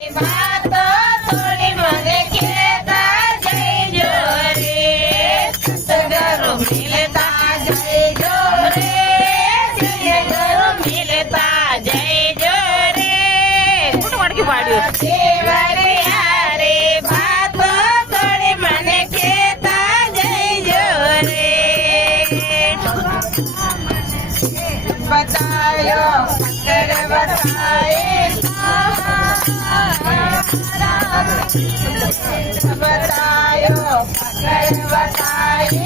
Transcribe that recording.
बात थोड़ी मने कहता जय जो रे सतगुरु मिलता जय जो रे सतगुरु मिलता जय जो रे कुटवाड़की पाड्यो देवरे यारे बात थोड़ी मने कहता जय जो रे बतायो कर बताए बतायो कर बताए